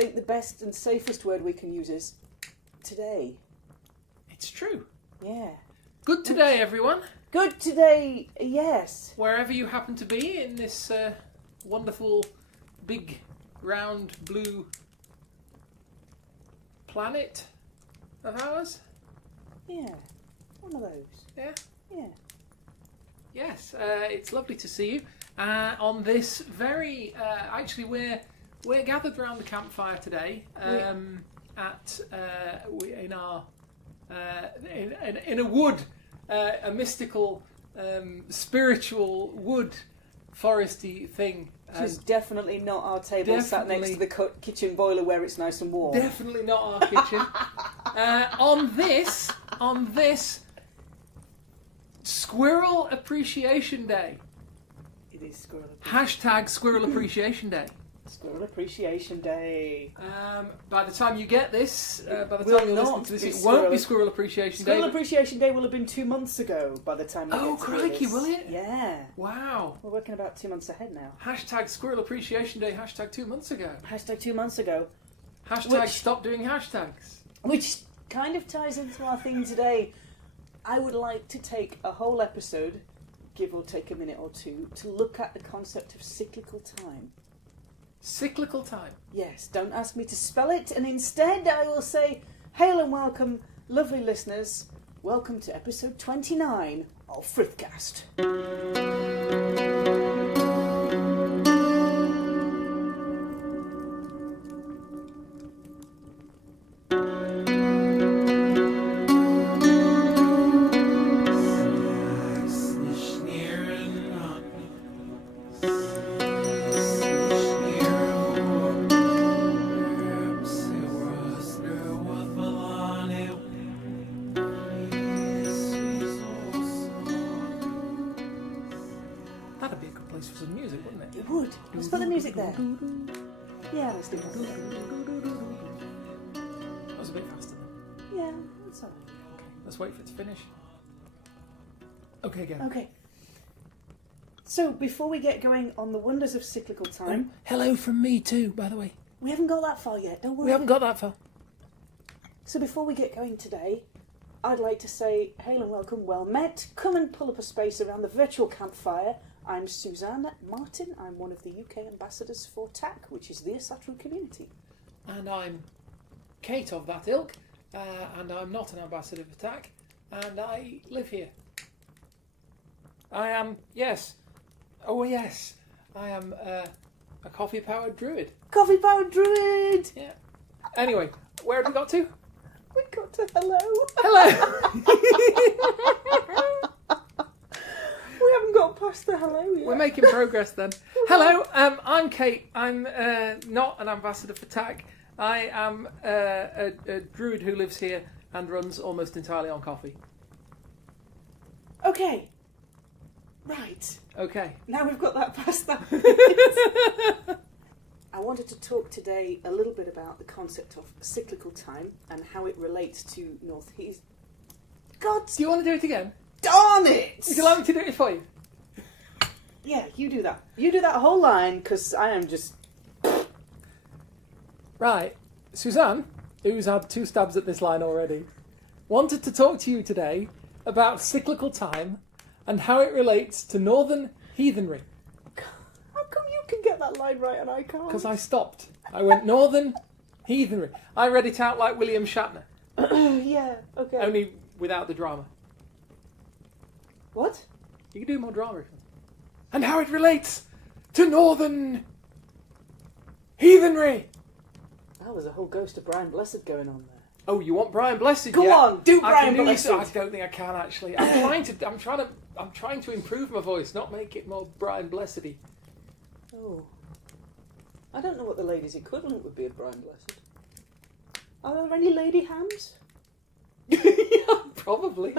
think the best and safest word we can use is today. It's true. Yeah. Good today, everyone. Good today, yes. Wherever you happen to be in this wonderful, big, round, blue planet of ours. Yeah. One of those. Yeah. Yeah. Yes, it's lovely to see you on this very. Actually, we're gathered around the campfire today in a wood, a mystical, spiritual wood, foresty thing. Which is definitely not our table sat next to the kitchen boiler where it's nice and warm. Definitely not our kitchen. On this Squirrel Appreciation Day. It is Squirrel Appreciation Hashtag Squirrel Appreciation Day. Squirrel Appreciation Day. By the time you get this, by the time you're listening to this, it won't be Squirrel Appreciation Day. Squirrel Appreciation Day will have been 2 months ago by the time you get to crikey, this. will it? Yeah. Wow. We're working about 2 months ahead now. Hashtag Squirrel Appreciation Day, hashtag 2 months ago. Hashtag 2 months ago. Hashtag stop doing hashtags. Which kind of ties into our theme today. I would like to take a whole episode, give or take a minute or two, to look at the concept of cyclical time. Cyclical time? Yes, don't ask me to spell it, and instead I will say, hail and welcome, lovely listeners. Welcome to episode 29 of Frithcast. Let's put the music there. Yeah, let's do that. That was a bit faster then. Yeah, that's alright. Okay, let's wait for it to finish. Okay, go. Okay. So, before we get going on the wonders of cyclical time... hello from me too, by the way. We haven't got that far yet, don't worry. We haven't got that far. So before we get going today, I'd like to say, hail and welcome, well met. Come and pull up a space around the virtual campfire. I'm Suzanne Martin. I'm one of the UK ambassadors for TAC, which is the Asatru community. And I'm Kate of that ilk, and I'm not an ambassador for TAC, and I live here. I am, yes. Oh, yes. I am a coffee-powered druid. Coffee-powered druid! Yeah. Anyway, where have we got to? We got to hello. Hello! We haven't got past the hello yet. We're making progress then. Hello, I'm Kate. I'm not an ambassador for TAC. I am a druid who lives here and runs almost entirely on coffee. Okay. Right. Okay. Now we've got that past that. I wanted to talk today a little bit about the concept of cyclical time and how it relates to North East. God! Do you want to do it again? Darn it! Would you like me to do it for you? Yeah, you do that. You do that whole line, because I am just... Right. Suzanne, who's had 2 stabs at this line already, wanted to talk to you today about cyclical time and how it relates to northern heathenry. How come you can get that line right and I can't? Because I stopped. I went northern heathenry. I read it out like William Shatner. Yeah, okay. Only without the drama. What? You can do more drama if you want. And how it relates to northern heathenry. That was a whole ghost of Brian Blessed going on there. Oh, you want Brian Blessed? Go on, do Brian Blessed. I don't think I can actually. I'm trying to improve my voice, not make it more Brian Blessedy. Oh. I don't know what the ladies' equivalent would be of Brian Blessed. Are there any lady hams? Yeah, probably.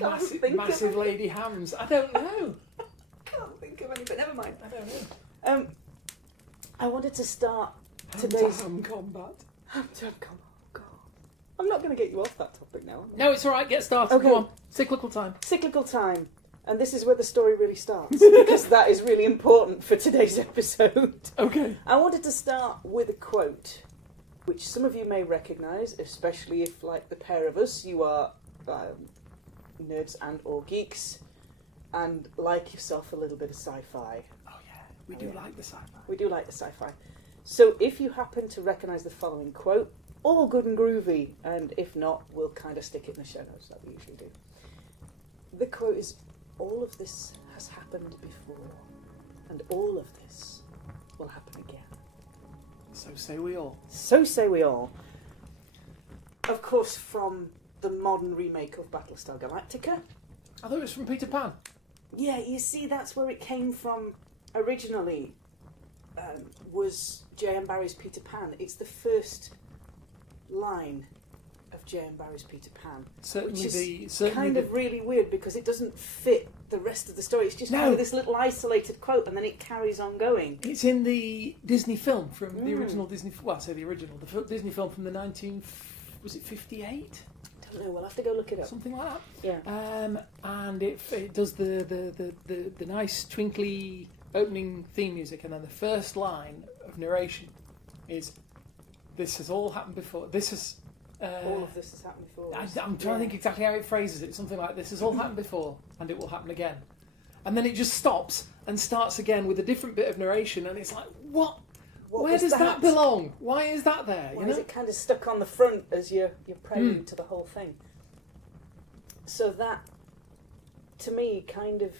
Massive of lady hams. I don't know. Can't think of any, but never mind. I don't know. I wanted to start Today's ham combat. I'm not going to get you off that topic now. No, it's all right. Get started. Okay. Go on. Cyclical time. Cyclical time. And this is where the story really starts, because that is really important for today's episode. Okay. I wanted to start with a quote, which some of you may recognise, especially if, like the pair of us, you are nerds and or geeks, and like yourself a little bit of sci-fi. Oh yeah, we do like the sci-fi. We do like the sci-fi. So if you happen to recognise the following quote, all good and groovy, and if not, we'll kind of stick it in the show notes like we usually do. The quote is, all of this has happened before, and all of this will happen again. So say we all. So say we all. Of course, from the modern remake of Battlestar Galactica. I thought it was from Peter Pan. Yeah, you see, that's where it came from originally, was J.M. Barrie's Peter Pan. It's the first line of J.M. Barrie's Peter Pan, which is kind of really weird because it doesn't fit the rest of the story. It's just kind of this little isolated quote, and then it carries on going. It's in the Disney film from the original Disney. Well, I say the original, the Disney film from the 58? Don't know. We'll have to go look it up. Something like that. Yeah. And it does the nice twinkly opening theme music, and then the first line of narration is, "This has all happened before. This has." All of this has happened before. I'm trying to think exactly how it phrases it. Something like, "This has all happened before, and it will happen again." And then it just stops and starts again with a different bit of narration, and it's like, what? Where does that belong? Why is that there? Why is it kind of stuck on the front as your prelude to the whole thing? So that, to me, kind of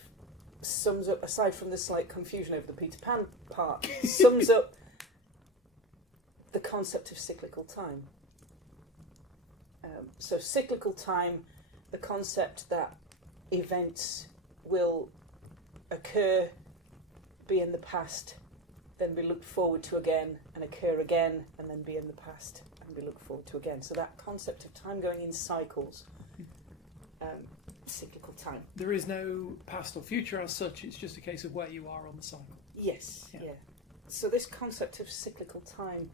sums up, aside from this like confusion over the Peter Pan part, sums up the concept of cyclical time. So cyclical time, the concept that events will occur, be in the past, then be looked forward to again, and occur again, and then be in the past, and be looked forward to again. So that concept of time going in cycles, cyclical time. There is no past or future as such, it's just a case of where you are on the cycle. Yes, yeah. So this concept of cyclical time,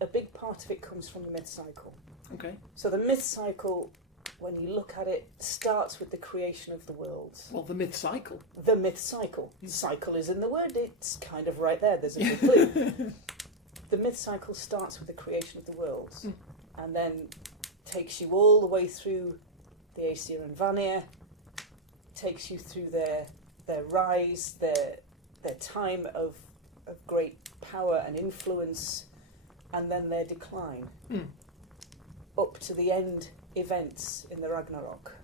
a big part of it comes from the myth cycle. Okay. So the myth cycle, when you look at it, starts with the creation of the worlds. Well, the myth cycle. The myth cycle. Cycle is in the word, it's kind of right there, there's a big clue. The myth cycle starts with the creation of the worlds, and then takes you all the way through the Aesir and Vanir, takes you through their rise, their time of great power and influence, and then their decline, up to the end events in the Ragnarok.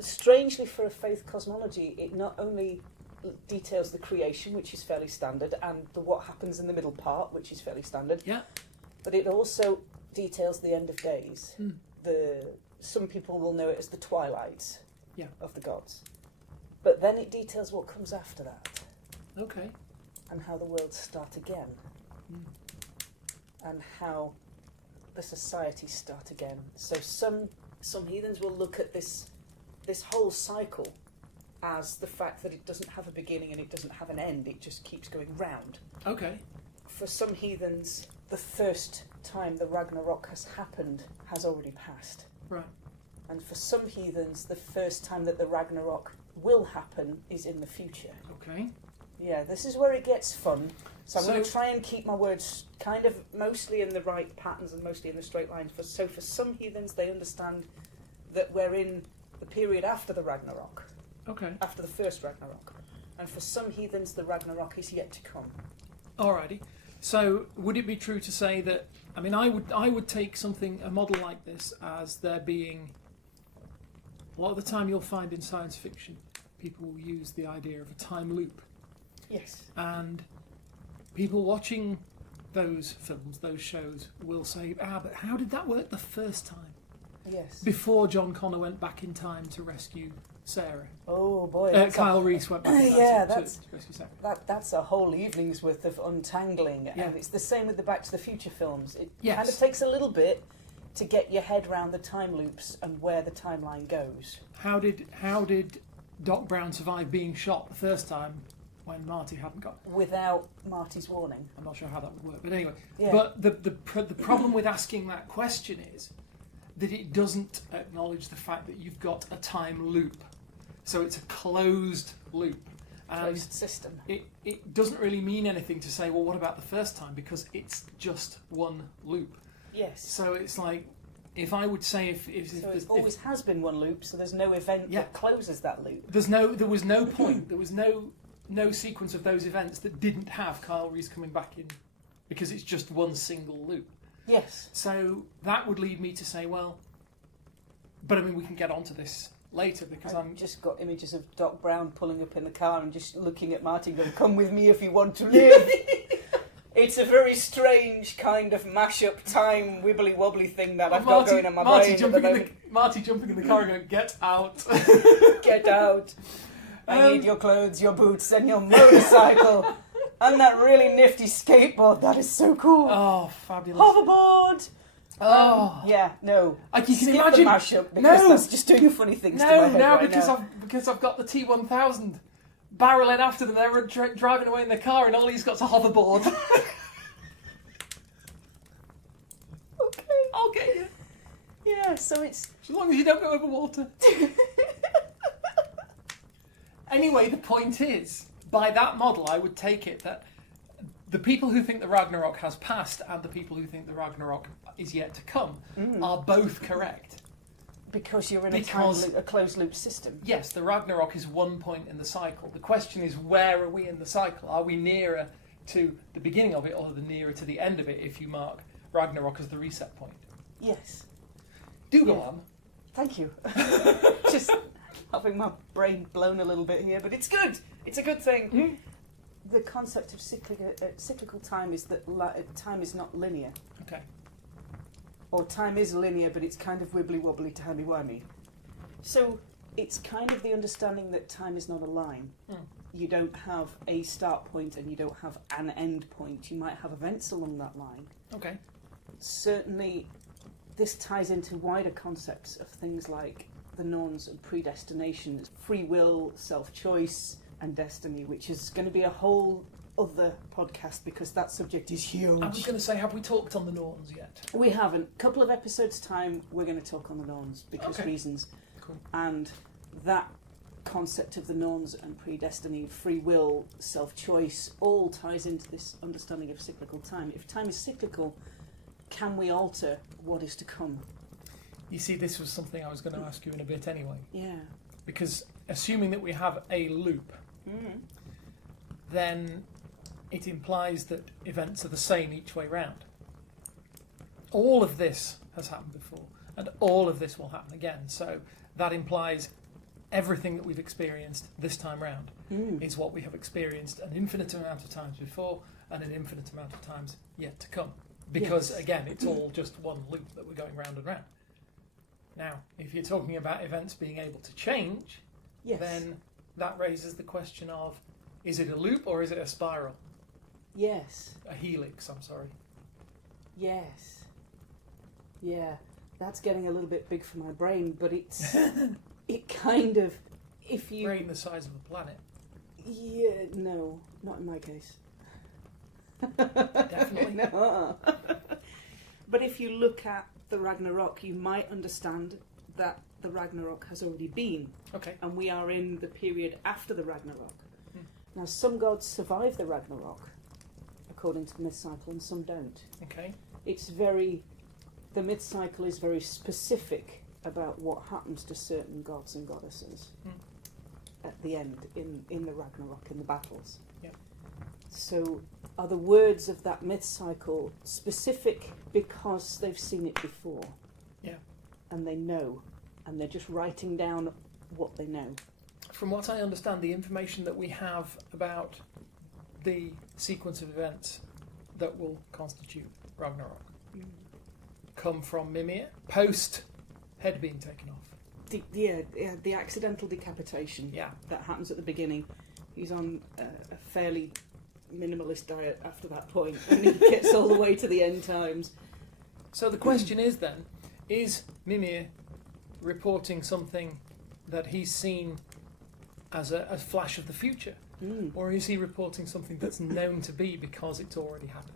Strangely, for a faith cosmology, it not only details the creation, which is fairly standard, and what happens in the middle part, which is fairly standard, but it also details the end of days. Some people will know it as the twilight of the gods. But then it details what comes after that. Okay. And how the worlds start again. And how the societies start again. So some heathens will look at this whole cycle as the fact that it doesn't have a beginning and it doesn't have an end, it just keeps going round. Okay. For some heathens, the first time the Ragnarok has happened has already passed. Right. And for some heathens, the first time that the Ragnarok will happen is in the future. Okay. Yeah, this is where it gets fun. So I'm going to try and keep my words kind of mostly in the right patterns and mostly in the straight lines. So for some heathens, they understand that we're in the period after the Ragnarok. Okay. After the first Ragnarok. And for some heathens, the Ragnarok is yet to come. Alrighty. So would it be true to say that, I mean, I would take a model like this as there being, a lot of the time you'll find in science fiction, people will use the idea of a time loop. Yes. And people watching those films, those shows, will say, but how did that work the first time? Yes. Before John Connor went back in time to rescue Sarah. Oh boy. Kyle Reese went back in time to rescue Sarah. That's a whole evening's worth of untangling. Yeah. And it's the same with the Back to the Future films. It Yes. kind of takes a little bit to get your head around the time loops and where the timeline goes. How did Doc Brown survive being shot the first time when Marty hadn't got... Without Marty's warning. I'm not sure how that would work, but anyway. Yeah. But the problem with asking that question is that it doesn't acknowledge the fact that you've got a time loop. So it's a closed loop. And Closed system. it doesn't really mean anything to say, well, what about the first time? Because it's just one loop. Yes. So it's like, if I would say if it always has been one loop, so there's no event that closes that loop. there was no point, there was no sequence of those events that didn't have Kyle Reese coming back in, because it's just one single loop. Yes. So that would lead me to say, well, but I mean, we can get onto this later, because I've just got images of Doc Brown pulling up in the car and just looking at Martin going, come with me if you want to live. It's a very strange kind of mash-up time wibbly wobbly thing that I've got going on my brain at the moment. Marty jumping in the car and going, get out. Get out. I need your clothes, your boots and your motorcycle and that really nifty skateboard. That is so cool. Oh, fabulous. Hoverboard. Oh. Yeah, no. Like, you can Skip imagine. the mashup because that's just doing funny things to my head right now. Because I've got the T1000 barreling after them. They're driving away in the car, and Ollie's got a hoverboard. Okay, I'll get you. Yeah, so it's As long as you don't go over water. Anyway, the point is, by that model, I would take it that the people who think the Ragnarok has passed and the people who think the Ragnarok is yet to come are both correct. Because you're in a closed loop system. Yes, the Ragnarok is one point in the cycle. The question is, where are we in the cycle? Are we nearer to the beginning of it or nearer to the end of it if you mark Ragnarok as the reset point? Yes. Do go on. Thank you. Just having my brain blown a little bit here, but it's good. It's a good thing. Mm. The concept of cyclical time is that time is not linear. Okay. Or time is linear, but it's kind of wibbly wobbly, timey wimey. So it's kind of the understanding that time is not a line. Mm. You don't have a start point and you don't have an end point. You might have events along that line. Okay. Certainly, this ties into wider concepts of things like the norns and predestination, free will, self-choice, and destiny, which is going to be a whole other podcast because that subject is huge. I was going to say, have we talked on the Norns yet? We haven't. A couple of episodes' time, we're going to talk on the norns because reasons. Cool. And that concept of the norns and predestiny, free will, self-choice, all ties into this understanding of cyclical time. If time is cyclical, can we alter what is to come? You see, this was something I was going to ask you in a bit anyway. Yeah. Because assuming that we have a loop, then it implies that events are the same each way round. All of this has happened before, and all of this will happen again. So that implies everything that we've experienced this time round is what we have experienced an infinite amount of times before and an infinite amount of times yet to come. Because, again, it's all just one loop that we're going round and round. Now, if you're talking about events being able to change, then that raises the question of, is it a loop or is it a spiral? Yes. A helix, I'm sorry. Yes. Yeah, that's getting a little bit big for my brain, but it's it kind of, if you... Brain the size of a planet. Yeah, no, not in my case. Definitely. No. But if you look at the Ragnarok, you might understand that the Ragnarok has already been. Okay. And we are in the period after the Ragnarok. Now, some gods survive the Ragnarok, according to the myth cycle, and some don't. Okay. The myth cycle is very specific about what happens to certain gods and goddesses at the end, in the Ragnarok, in the battles. Yeah. So, are the words of that myth cycle specific because they've seen it before? Yeah. And they know, and they're just writing down what they know. From what I understand, the information that we have about the sequence of events that will constitute Ragnarok come from Mimir, post head being taken off. The accidental decapitation that happens at the beginning. He's on a fairly minimalist diet after that point, and he gets all the way to the end times. So the question is then, is Mimir reporting something that he's seen as a flash of the future? Or is he reporting something that's known to be because it's already happened,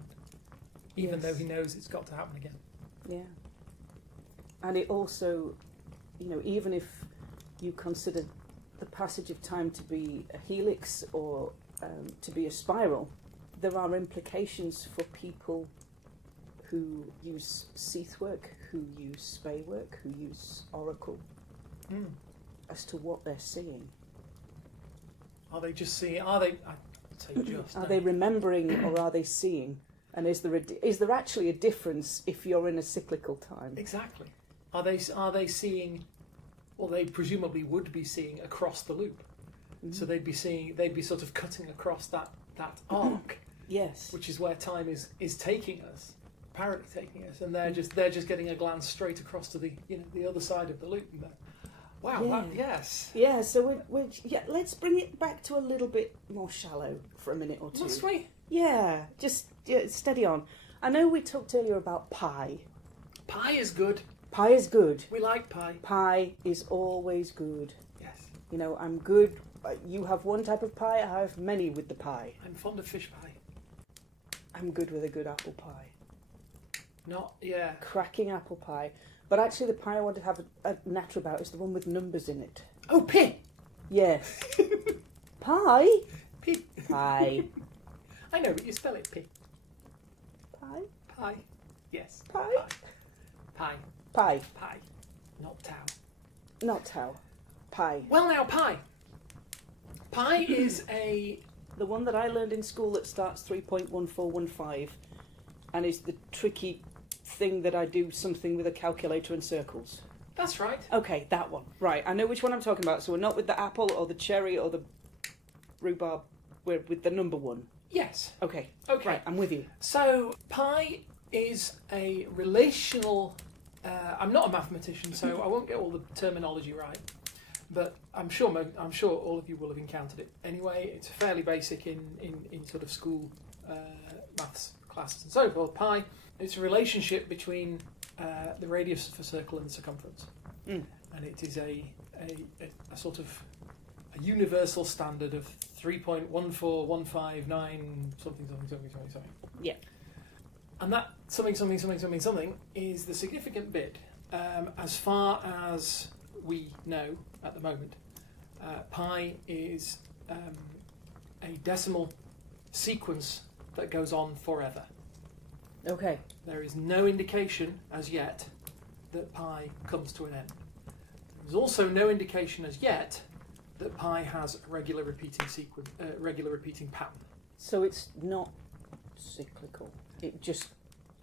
even though he knows it's got to happen again? Yeah. And it also, even if you consider the passage of time to be a helix or to be a spiral, there are implications for people who use Seath work, who use Spey work, who use Oracle, as to what they're seeing. Are they just seeing? Are they? I'd say just. Are they remembering or are they seeing? And is there actually a difference if you're in a cyclical time? Exactly. Are they seeing? Well, they presumably would be seeing across the loop. So they'd be sort of cutting across that arc. Yes. Which is where time is taking us, apparently taking us, and they're just getting a glance straight across to the other side of the loop. And wow, Yeah. yes. Yeah, so let's bring it back to a little bit more shallow for a minute or two. Must we? Yeah, just steady on. I know we talked earlier about pie. Pie is good. Pie is good. We like pie. Pie is always good. Yes. You know, I'm good. You have one type of pie, I have many with the pie. I'm fond of fish pie. I'm good with a good apple pie. Yeah. Cracking apple pie. But actually the pie I want to have a natter about is the one with numbers in it. Oh, pie! Yes. Pie? Pie. Pie. I know, but you spell it pie. Pie? Pie. Yes. Pie? Pie. Pie. Pie. Not tau. Not tau. Pie. Well, now, pie. Pie is the one that I learned in school that starts 3.1415 and is the tricky thing that I do something with a calculator and circles. That's right. Okay, that one. Right, I know which one I'm talking about. So we're not with the apple or the cherry or the rhubarb. We're with the number one. Yes. Okay. Okay. Right, I'm with you. So, pi is a relational... I'm not a mathematician, so I won't get all the terminology right. But I'm sure all of you will have encountered it. Anyway, it's fairly basic in sort of school maths classes and so forth. Pi, it's a relationship between the radius of a circle and the circumference. And it is a sort of a universal standard of 3.14159 something. Yeah. And that something is the significant bit. As far as we know at the moment, pi is a decimal sequence that goes on forever. Okay. There is no indication as yet that pi comes to an end. There's also no indication as yet that pi has a regular repeating pattern. So it's not cyclical. It just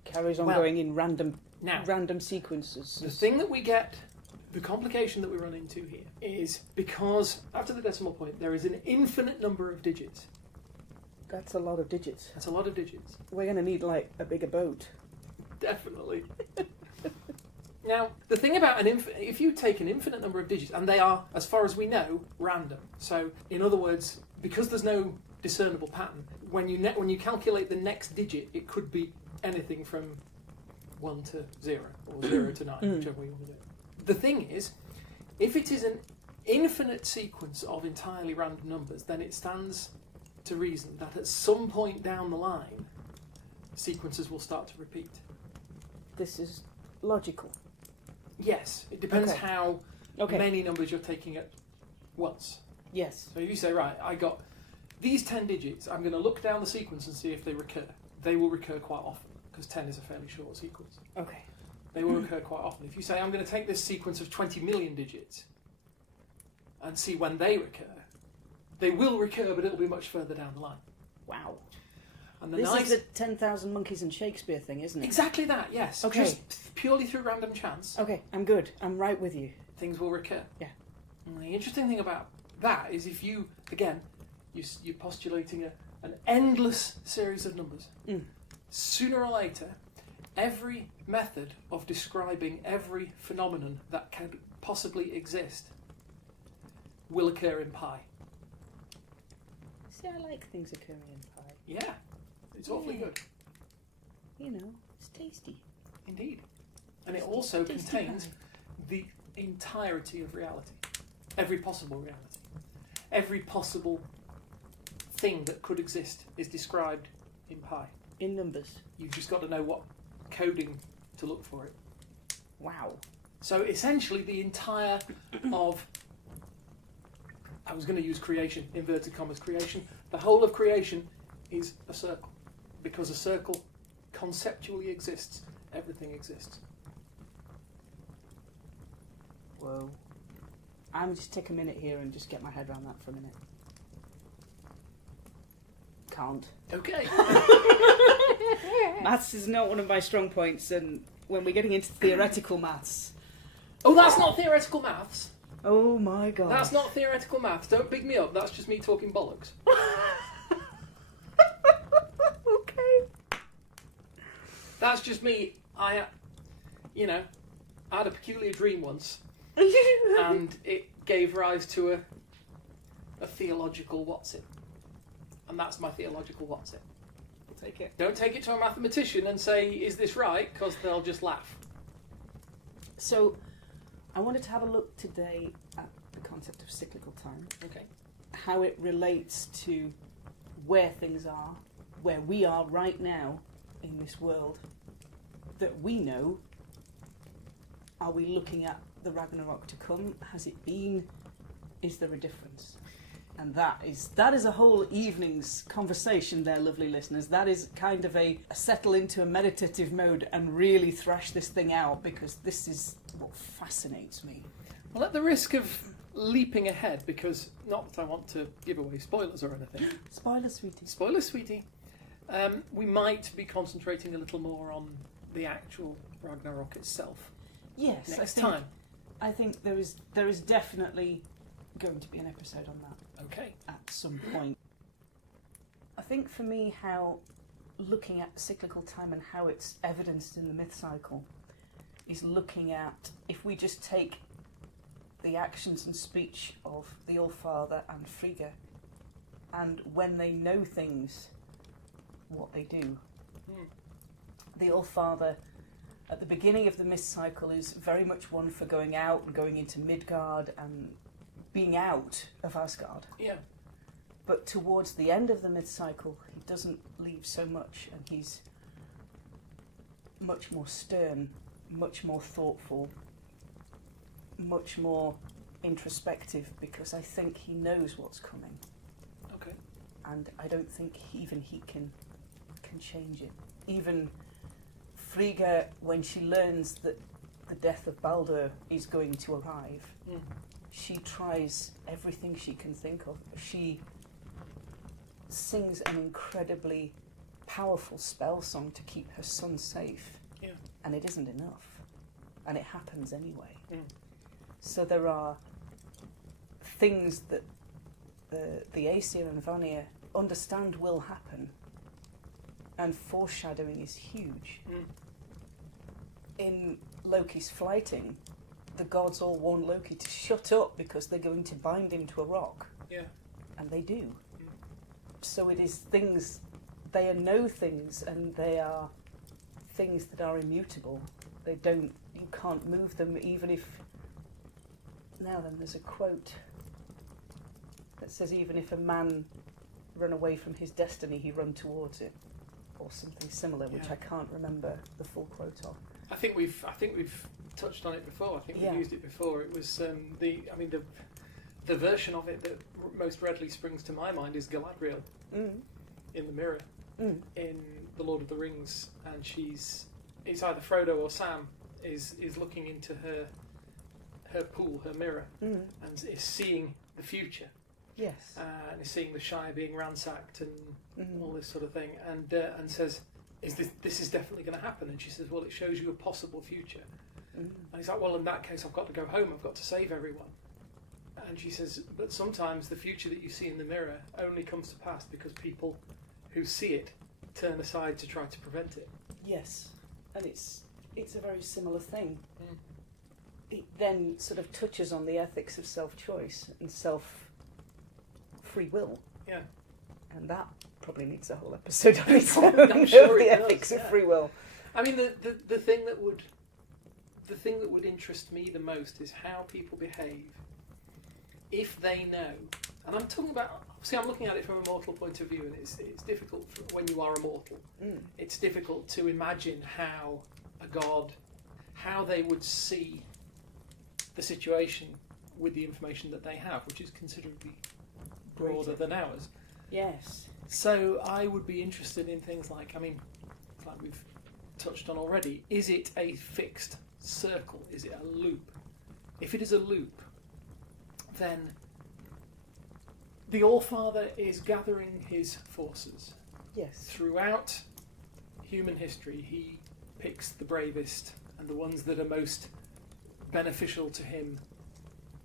carries on Well, going in random sequences. The thing that we get, the complication that we run into here is because after the decimal point there is an infinite number of digits. That's a lot of digits. That's a lot of digits. We're going to need like a bigger boat. Definitely. Now, the thing about if you take an infinite number of digits, and they are, as far as we know, random. So, in other words, because there's no discernible pattern, when you calculate the next digit, it could be anything from 1 to 0, or 0 to 9, whichever way you want to do it. The thing is, if it is an infinite sequence of entirely random numbers, then it stands to reason that at some point down the line, sequences will start to repeat. This is logical. Yes, it depends Okay. how many numbers you're taking at once. Yes. So if you say, right, I got these 10 digits, I'm going to look down the sequence and see if they recur. They will recur quite often, because 10 is a fairly short sequence. Okay. They will recur quite often. If you say, I'm going to take this sequence of 20 million digits and see when they recur, they will recur, but it'll be much further down the line. Wow. And the This nice... is the 10,000 Monkeys and Shakespeare thing, isn't it? Exactly that, yes. Okay. Just purely through random chance, Okay, I'm good. I'm right with you. things will recur. Yeah. And the interesting thing about that is if you, again, you're postulating an endless series of numbers. Sooner or later, every method of describing every phenomenon that can possibly exist will occur in pi. See, I like things occurring in pie. Yeah, it's awfully Yeah. good. You know, it's tasty. Indeed. And it also Tasty contains pie. the entirety of reality. Every possible reality. Every possible thing that could exist is described in pi. In numbers. You've just got to know what coding to look for it. Wow. So essentially the entire of I was going to use creation, inverted commas, creation. The whole of creation is a circle. Because a circle conceptually exists, everything exists. Whoa. I'm just take a minute here and just get my head around that for a minute. Can't. Okay. Maths is not one of my strong points, and when we're getting into theoretical maths... Oh, that's not theoretical maths. Oh my god. That's not theoretical maths. Don't big me up. That's just me talking bollocks. Okay. That's just me. I had a peculiar dream once, and it gave rise to a theological what's it. And that's my theological what's it. I'll take it. Don't take it to a mathematician and say, is this right? Because they'll just laugh. So, I wanted to have a look today at the concept of cyclical time. Okay. How it relates to where things are, where we are right now in this world that we know. Are we looking at the Ragnarok to come? Has it been? Is there a difference? And that is a whole evening's conversation there, lovely listeners. That is kind of a settle into a meditative mode and really thrash this thing out, because this is what fascinates me. Well, at the risk of leaping ahead, because not that I want to give away spoilers or anything. Spoiler, sweetie. Spoiler, sweetie. We might be concentrating a little more on the actual Ragnarok itself. Yes, next time. I think there is definitely going to be an episode on that. Okay. At some point. I think for me, how looking at cyclical time and how it's evidenced in the myth cycle is looking at, if we just take the actions and speech of the Allfather and Frigga, and when they know things, what they do. The Allfather at the beginning of the myth cycle is very much one for going out and going into Midgard and being out of Asgard. Yeah. But towards the end of the myth cycle, he doesn't leave so much, and he's much more stern, much more thoughtful, much more introspective, because I think he knows what's coming. Okay. And I don't think even he can change it. Even Frigga, when she learns that the death of Baldur is going to arrive, she tries everything she can think of. She sings an incredibly powerful spell song to keep her son safe. Yeah. And it isn't enough. And it happens anyway. Mm. So there are things that the Aesir and Vanir understand will happen. And foreshadowing is huge. Mm. In Loki's flighting, the gods all warn Loki to shut up because they're going to bind him to a rock. Yeah. And they do. So it is things, they know things, and they are things that are immutable. You can't move them, even if... Now then, there's a quote that says, even if a man run away from his destiny, he run towards it. Or something similar, which I can't remember the full quote of. I think we've touched on it before. I think we've used it before. It was the version of it that most readily springs to my mind is Galadriel in the mirror in The Lord of the Rings, and it's either Frodo or Sam is looking into her pool, her mirror, and is seeing the future. Yes. And is seeing the Shire being ransacked and all this sort of thing, and says, this is definitely going to happen? And she says, well, it shows you a possible future. And he's like, well, in that case, I've got to go home. I've got to save everyone. And she says, but sometimes the future that you see in the mirror only comes to pass because people who see it turn aside to try to prevent it. Yes, and it's a very similar thing. It then sort of touches on the ethics of self-choice and self-free will. Yeah. And that probably needs a whole episode on its own. I'm sure the it ethics does, of free will. I mean, the thing that would interest me the most is how people behave if they know. And I'm talking about, obviously I'm looking at it from a mortal point of view, and it's difficult when you are a mortal. It's difficult to imagine how a god, how they would see the situation with the information that they have, which is considerably broader Greater. than ours. Yes. So I would be interested in things like, I mean, like we've touched on already, is it a fixed circle? Is it a loop? If it is a loop, then the Allfather is gathering his forces. Yes. Throughout human history, he picks the bravest and the ones that are most beneficial to him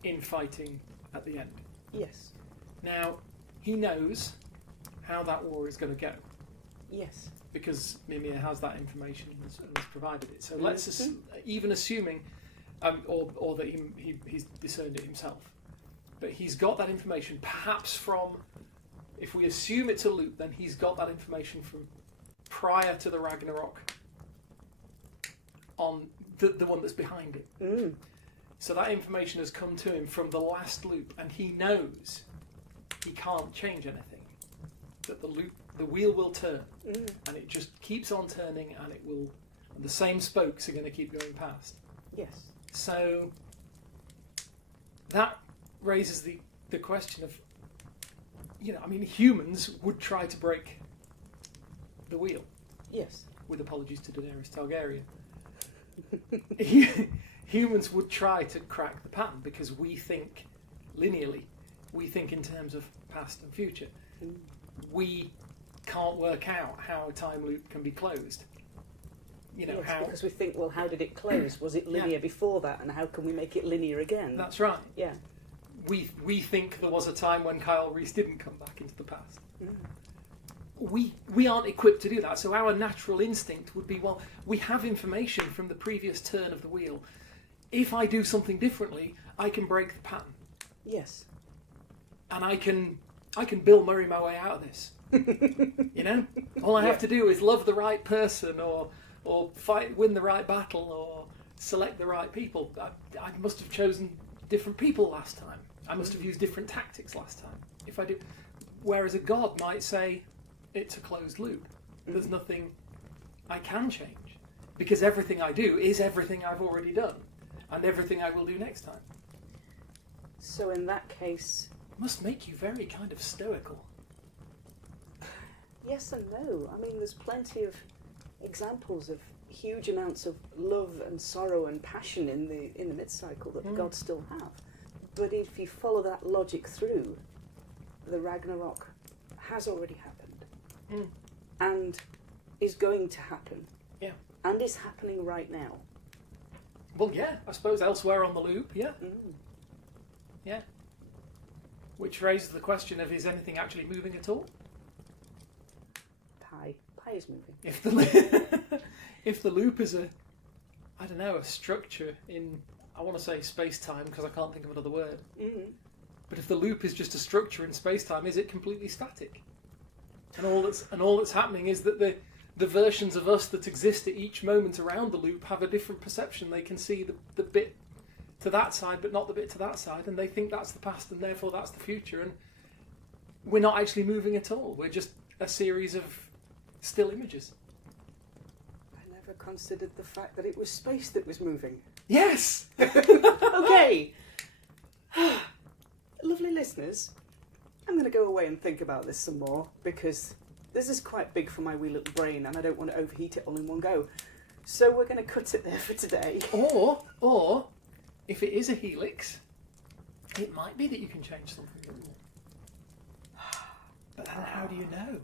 in fighting at the end. Yes. Now, he knows how that war is going to go, Yes. because Mimir has that information and has provided it. So let's even assuming, or that he's discerned it himself, but he's got that information perhaps from, if we assume it's a loop, then he's got that information from prior to the Ragnarok on the one that's behind it. Mm. So that information has come to him from the last loop, and he knows he can't change anything. That the wheel will turn, and it just keeps on turning, and and the same spokes are going to keep going past. Yes. So that raises the question of, I mean, humans would try to break the wheel. Yes. With apologies to Daenerys Targaryen. Humans would try to crack the pattern because we think linearly. We think in terms of past and future. We can't work out how a time loop can be closed. Yes, how... because we think, well, how did it close? Was it linear before that, and how can we make it linear again? That's right. Yeah. We think there was a time when Kyle Reese didn't come back into the past. Mm. We aren't equipped to do that, so our natural instinct would be, well, we have information from the previous turn of the wheel. If I do something differently, I can break the pattern. Yes. And I can Bill Murray my way out of this. All I have to do is love the right person, or win the right battle, or select the right people. I must have chosen different people last time. I must have used different tactics last time. If I do, whereas a god might say, it's a closed loop. There's nothing I can change, because everything I do is everything I've already done, and everything I will do next time. So in that case... Must make you very kind of stoical. Yes and no. I mean, there's plenty of examples of huge amounts of love and sorrow and passion in the mid-cycle that the gods still have. But if you follow that logic through, the Ragnarok has already happened. And is going to happen. Yeah. And is happening right now. Well, yeah, I suppose elsewhere on the loop, yeah. Mm. Yeah. Which raises the question of, is anything actually moving at all? Pie is moving. If the loop is a structure in, I want to say space-time because I can't think of another word. Mm. But if the loop is just a structure in space-time, is it completely static? And all that's happening is that the versions of us that exist at each moment around the loop have a different perception. They can see the bit to that side, but not the bit to that side, and they think that's the past, and therefore that's the future. And we're not actually moving at all. We're just a series of still images. I never considered the fact that it was space that was moving. Yes. Okay. Lovely listeners, I'm going to go away and think about this some more, because this is quite big for my wee little brain and I don't want to overheat it all in one go. So we're going to cut it there for today. Or if it is a helix, it might be that you can change something. But then how do you know?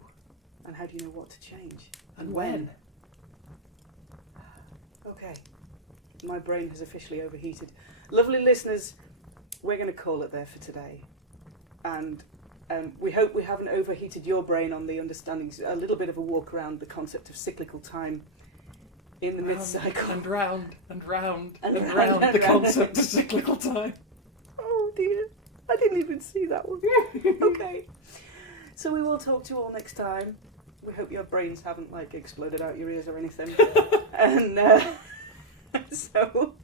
And how do you know what to change? And when? Okay. My brain has officially overheated. Lovely listeners, we're going to call it there for today. And we hope we haven't overheated your brain on the understandings, a little bit of a walk around the concept of cyclical time in the mid-cycle. And round and round And and round round and the round. concept of cyclical time. Oh dear, I didn't even see that one. Okay. So we will talk to you all next time. We hope your brains haven't exploded out your ears or anything. And so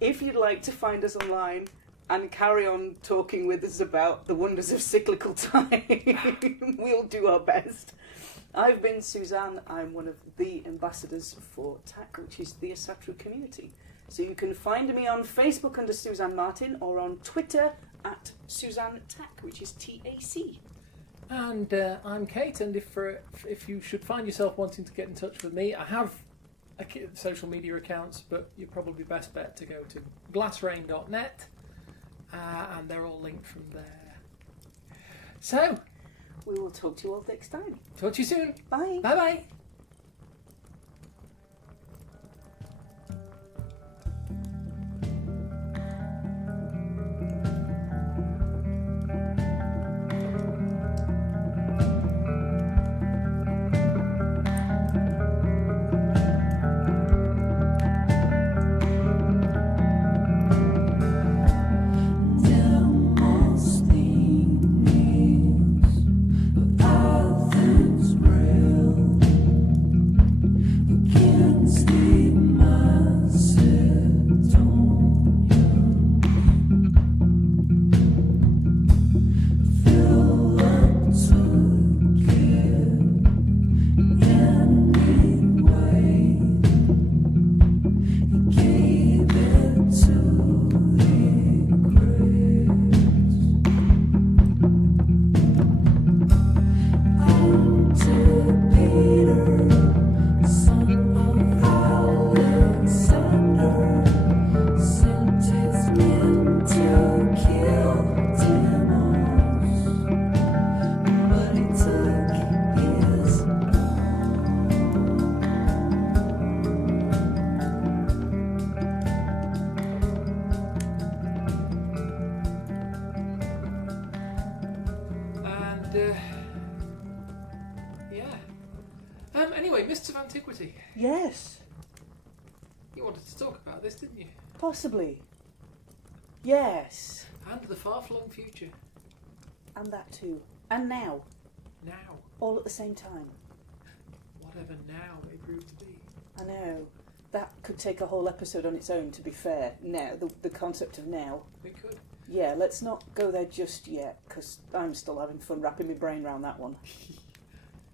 if you'd like to find us online and carry on talking with us about the wonders of cyclical time, we'll do our best. I've been Suzanne. I'm one of the ambassadors for TAC, which is the Asatru community. So you can find me on Facebook under Suzanne Martin or on Twitter at Suzanne Tack, which is TAC. And I'm Kate, and if you should find yourself wanting to get in touch with me, I have social media accounts, but you're probably best bet to go to glassrain.net, and they're all linked from there. So, we will talk to you all next time. Talk to you soon. Bye. Bye-bye. Anyway, Mists of Antiquity. Yes. You wanted to talk about this, didn't you? Possibly. Yes. And the far-flung future. And that too. And now. Now. All at the same time. Whatever now may prove to be. I know. That could take a whole episode on its own, to be fair. Now, the concept of now. We could. Yeah, let's not go there just yet, because I'm still having fun wrapping my brain around that one.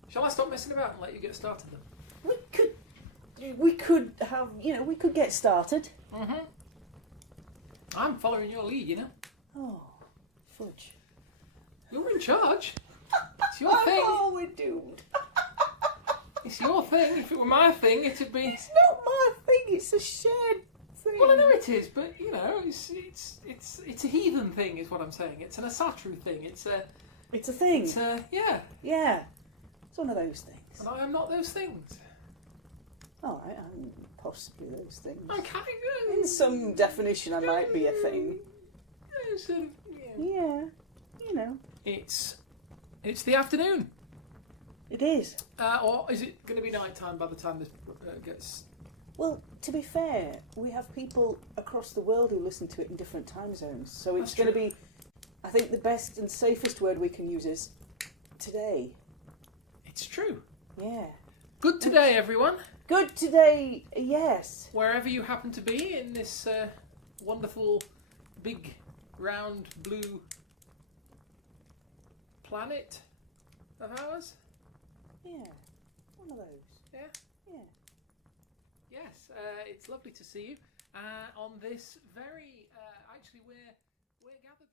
Shall I stop messing about and let you get started then? We could have, we could get started. Mm-hmm. I'm following your lead, you know. Oh, fudge. You're in charge. It's your thing. Oh, we're doomed. It's your thing. If it were my thing, it'd be... It's not my thing, it's a shared thing. Well, I know it is, but, it's a heathen thing, is what I'm saying. It's an Asatru thing. It's a thing. Yeah. Yeah. It's one of those things. And I am not those things. All right, I'm possibly those things. I'm kind of... In some definition, I might be a thing. Sort of, yeah. It's the afternoon. It is. Or is it going to be night time by the time this gets... Well, to be fair, we have people across the world who listen to it in different time zones. So it's going to be... I think the best and safest word we can use is today. It's true. Yeah. Good today, everyone. Good today, yes. Wherever you happen to be in this wonderful, big, round, blue planet of ours. Yeah, one of those. Yeah? Yeah. Yes, it's lovely to see you on this very... actually, we're gathered...